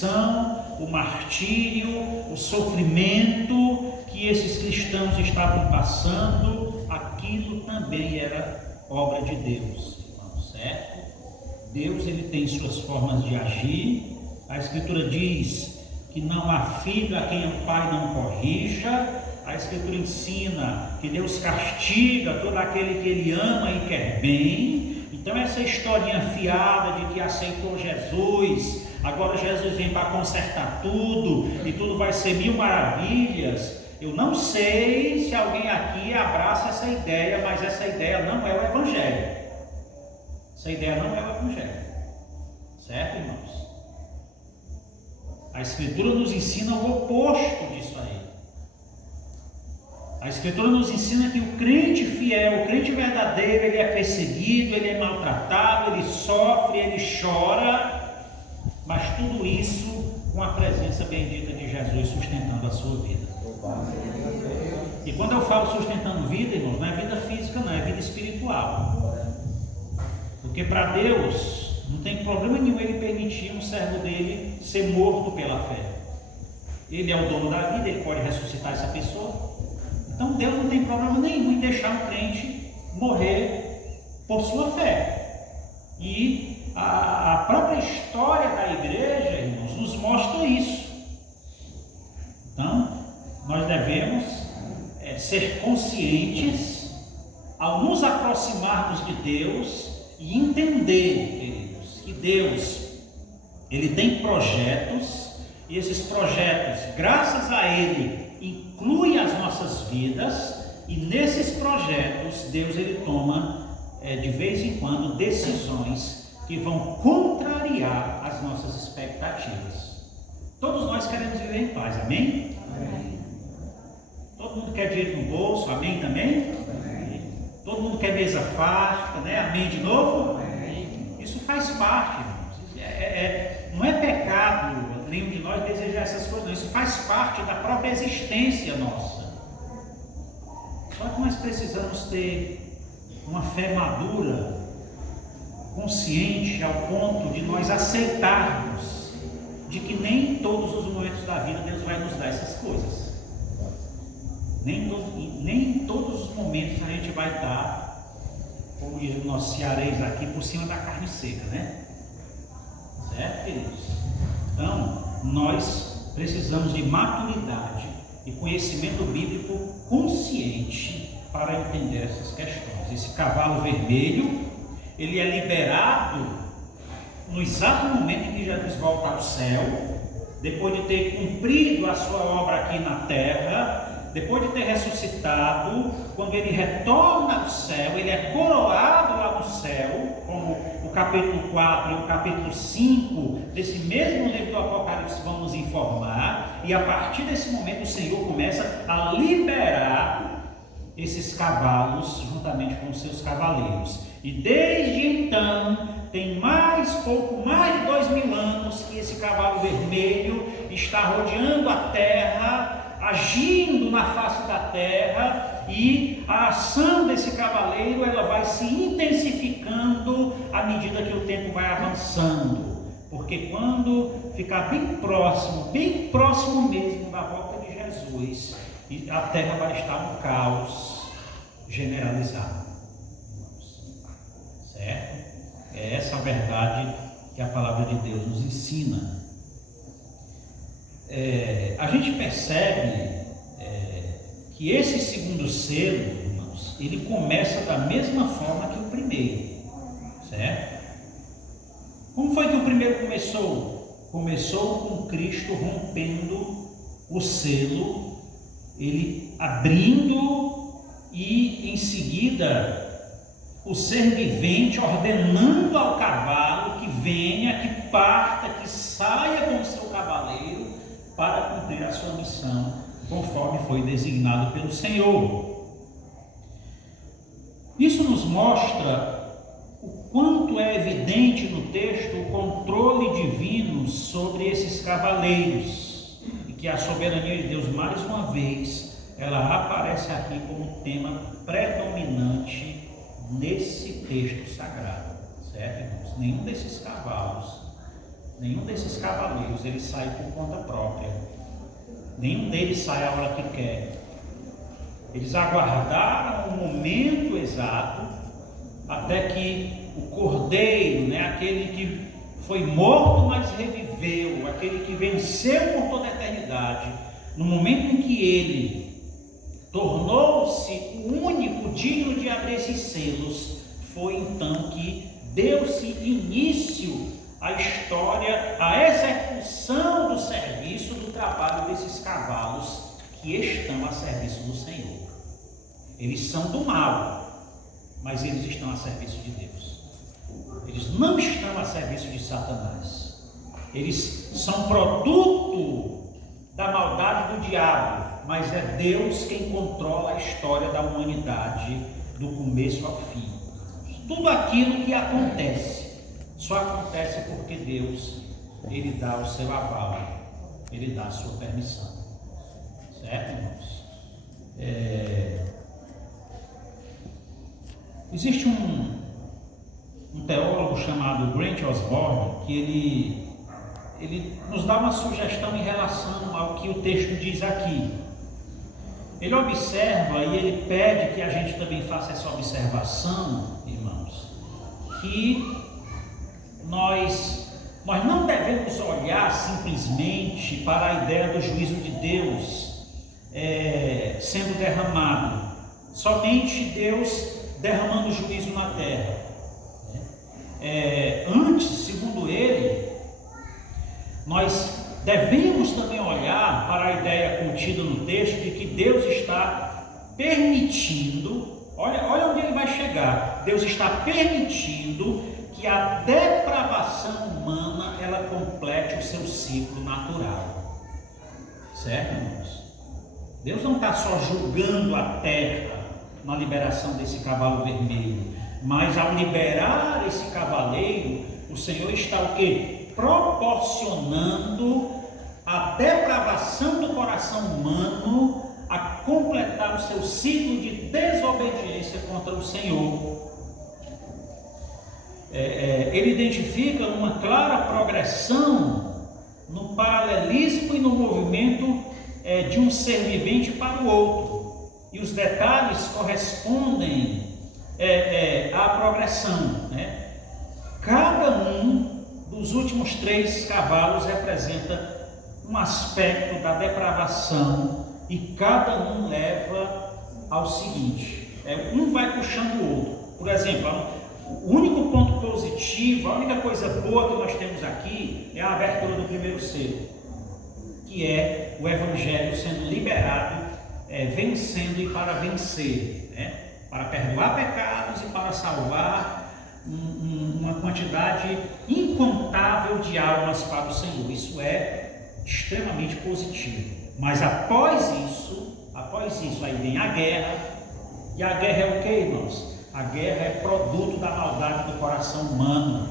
perseguição, o martírio, o sofrimento que esses cristãos estavam passando, aquilo também era obra de Deus, irmãos, certo? Deus, ele tem suas formas de agir. A Escritura diz que não há filho a quem o pai não corrija. A Escritura ensina que Deus castiga todo aquele que ele ama e quer bem. Então essa historinha fiada de que aceitou Jesus, agora Jesus vem para consertar tudo e tudo vai ser mil maravilhas, eu não sei se alguém aqui abraça essa ideia, mas essa ideia não é o Evangelho. Essa ideia não é o Evangelho, certo, irmãos? A Escritura nos ensina o oposto disso aí. A Escritura nos ensina que o crente fiel, o crente verdadeiro, ele é perseguido, ele é maltratado, ele sofre, ele chora, mas tudo isso com a presença bendita de Jesus sustentando a sua vida. E quando eu falo sustentando vida, irmãos, não é vida física, não, é vida espiritual. Porque para Deus não tem problema nenhum ele permitir um servo dele ser morto pela fé. Ele é o dono da vida, ele pode ressuscitar essa pessoa. Então Deus não tem problema nenhum em deixar um crente morrer por sua fé. E a própria história da igreja, irmãos, nos mostra isso. Então, nós devemos ser conscientes ao nos aproximarmos de Deus e entender, queridos, que Deus, ele tem projetos, e esses projetos, graças a ele, incluem as nossas vidas, e nesses projetos Deus, ele toma de vez em quando decisões que vão contrariar as nossas expectativas. Todos nós queremos viver em paz, amém? Amém. Todo mundo quer dinheiro no bolso, amém também? Amém. Todo mundo quer mesa farta, né? Amém de novo? Amém. Isso faz parte, irmãos. Não é pecado nenhum de nós desejar essas coisas, não. Isso faz parte da própria existência nossa. Só que nós precisamos ter uma fé madura, consciente, ao ponto de nós aceitarmos de que nem em todos os momentos da vida Deus vai nos dar essas coisas. Nem em todos os momentos a gente vai estar, como diz o nosso cearense aqui, por cima da carne seca, né? Certo, queridos? Então, nós precisamos de maturidade e conhecimento bíblico consciente para entender essas questões. Esse cavalo vermelho, ele é liberado no exato momento em que Jesus volta ao céu, depois de ter cumprido a sua obra aqui na terra, depois de ter ressuscitado. Quando ele retorna ao céu, ele é coroado lá no céu, como o capítulo 4 e o capítulo 5 desse mesmo livro do Apocalipse vão nos informar, e a partir desse momento o Senhor começa a liberar esses cavalos juntamente com os seus cavaleiros, e desde então tem pouco mais de 2000 anos que esse cavalo vermelho está rodeando a terra, agindo na face da terra, e a ação desse cavaleiro ela vai se intensificando à medida que o tempo vai avançando, porque quando ficar bem próximo mesmo da volta de Jesus, a terra vai estar no caos generalizado, certo? É essa a verdade que a palavra de Deus nos ensina. A gente percebe que esse segundo selo, irmãos, ele começa da mesma forma que o primeiro, certo? Como foi que o primeiro começou? Começou com Cristo rompendo o selo, ele abrindo, e em seguida o ser vivente ordenando ao cavalo que venha, que parta, que saia com o seu cavaleiro para cumprir a sua missão, conforme foi designado pelo Senhor. Isso nos mostra o quanto é evidente no texto o controle divino sobre esses cavaleiros, e que a soberania de Deus, mais uma vez, ela aparece aqui como tema predominante nesse texto sagrado, certo, irmãos? Nenhum desses cavalos Nenhum desses cavaleiros ele sai por conta própria. Nenhum deles sai a hora que quer. Eles aguardaram o momento exato até que o cordeiro, né, aquele que foi morto, mas reviveu, aquele que venceu por toda a eternidade, no momento em que ele tornou-se o único digno de abrir esses selos, foi então que deu-se início à história, à execução do serviço, do trabalho desses cavalos que estão a serviço do Senhor. Eles são do mal, mas eles estão a serviço de Deus. Eles não estão a serviço de Satanás. Eles são produto da maldade do diabo, mas é Deus quem controla a história da humanidade do começo ao fim. Tudo aquilo que acontece só acontece porque Deus, ele dá o seu aval, ele dá a sua permissão. Certo, irmãos? Existe um teólogo chamado Grant Osborne que ele nos dá uma sugestão em relação ao que o texto diz aqui. Ele observa e ele pede que a gente também faça essa observação, irmãos, que nós não devemos olhar simplesmente para a ideia do juízo de Deus sendo derramado, somente Deus derramando juízo na terra. Antes, segundo ele, nós devemos também olhar para a ideia contida no texto de que Deus está permitindo, olha onde ele vai chegar, Deus está permitindo que a depravação humana ela complete o seu ciclo natural. Certo, irmãos? Deus não está só julgando a terra na liberação desse cavalo vermelho, mas ao liberar esse cavaleiro, o Senhor está o quê? Proporcionando a depravação do coração humano a completar o seu ciclo de desobediência contra o Senhor. Ele identifica uma clara progressão no paralelismo e no movimento de um ser vivente para o outro, e os detalhes correspondem à progressão, né? Cada um dos últimos 3 cavalos representa um aspecto da depravação, e cada um leva ao seguinte, um vai puxando o outro. Por exemplo, o único ponto positivo, a única coisa boa que nós temos aqui é a abertura do primeiro selo, que é o Evangelho sendo liberado, vencendo e para vencer, né? Para perdoar pecados e para salvar uma quantidade incontável de almas para o Senhor. Isso é extremamente positivo. Mas após isso aí vem a guerra, e a guerra é o que, irmãos? A guerra é produto da maldade do coração humano.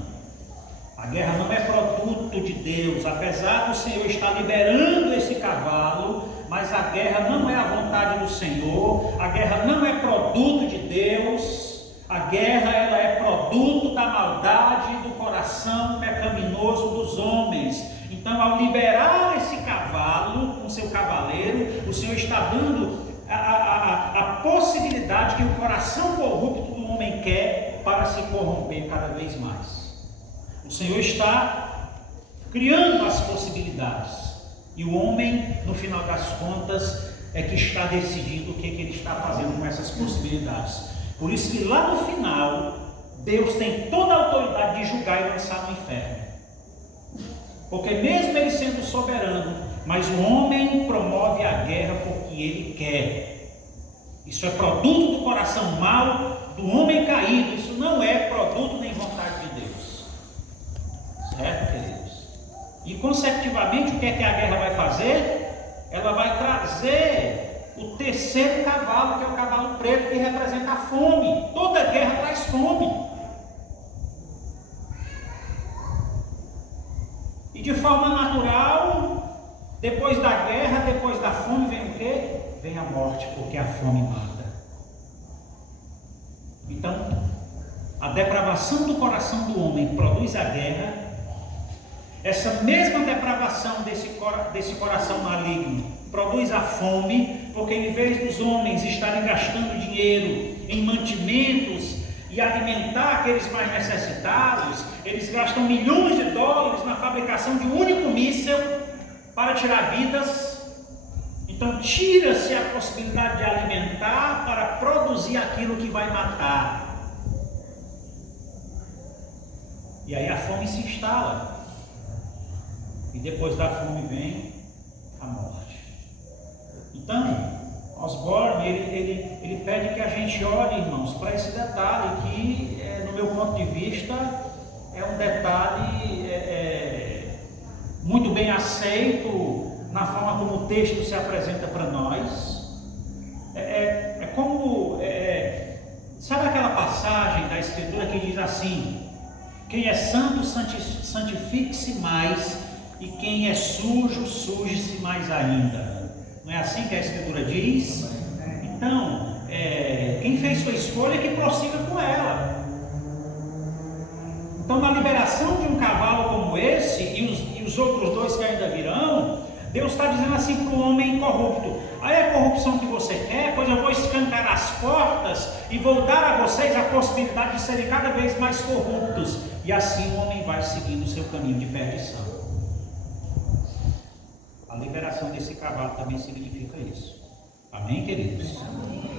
A guerra não é produto de Deus, apesar do Senhor estar liberando esse cavalo, mas a guerra não é a vontade do Senhor, a guerra não é produto de Deus, a guerra ela é produto da maldade do coração pecaminoso dos homens. Então, ao liberar esse cavalo com seu cavaleiro, o Senhor está dando a possibilidade que o coração corrupto do homem quer para se corromper cada vez mais. O Senhor está criando as possibilidades, e o homem, no final das contas, é que está decidindo o que ele está fazendo com essas possibilidades. Por isso que lá no final, Deus tem toda a autoridade de julgar e lançar no inferno. Porque mesmo ele sendo soberano, mas o homem promove a guerra porque ele quer. Isso é produto do coração mau do homem caído, isso não é produto nem vontade de Deus. Certo, queridos? E consecutivamente, o que é que a guerra vai fazer? Ela vai trazer o terceiro cavalo, que é o cavalo preto, que representa a fome. Toda guerra traz fome. E de forma natural, depois da guerra, depois da fome, vem o quê? Vem a morte, porque a fome mata. Então, a depravação do coração do homem produz a guerra, Essa mesma depravação desse coração maligno produz a fome, porque em vez dos homens estarem gastando dinheiro em mantimentos e alimentar aqueles mais necessitados, eles gastam milhões de dólares na fabricação de um único míssil para tirar vidas. Então tira-se a possibilidade de alimentar para produzir aquilo que vai matar. E aí a fome se instala. E depois da fome vem a morte. Então, Osborne, ele pede que a gente olhe, irmãos, para esse detalhe que, no meu ponto de vista, é um detalhe muito bem aceito na forma como o texto se apresenta para nós. Sabe aquela passagem da Escritura que diz assim: quem é santo, santifique-se mais, e quem é sujo, suje-se mais ainda. Não é assim que a Escritura diz? Então, quem fez sua escolha que prossiga com ela. Então, na liberação de um cavalo como esse, e os outros dois que ainda virão, Deus está dizendo assim para o homem incorrupto: aí a corrupção que você quer, pois eu vou escancarar as portas e vou dar a vocês a possibilidade de serem cada vez mais corruptos. E assim o homem vai seguindo o seu caminho de perdição. A liberação desse cavalo também significa isso. Amém, queridos? Amém.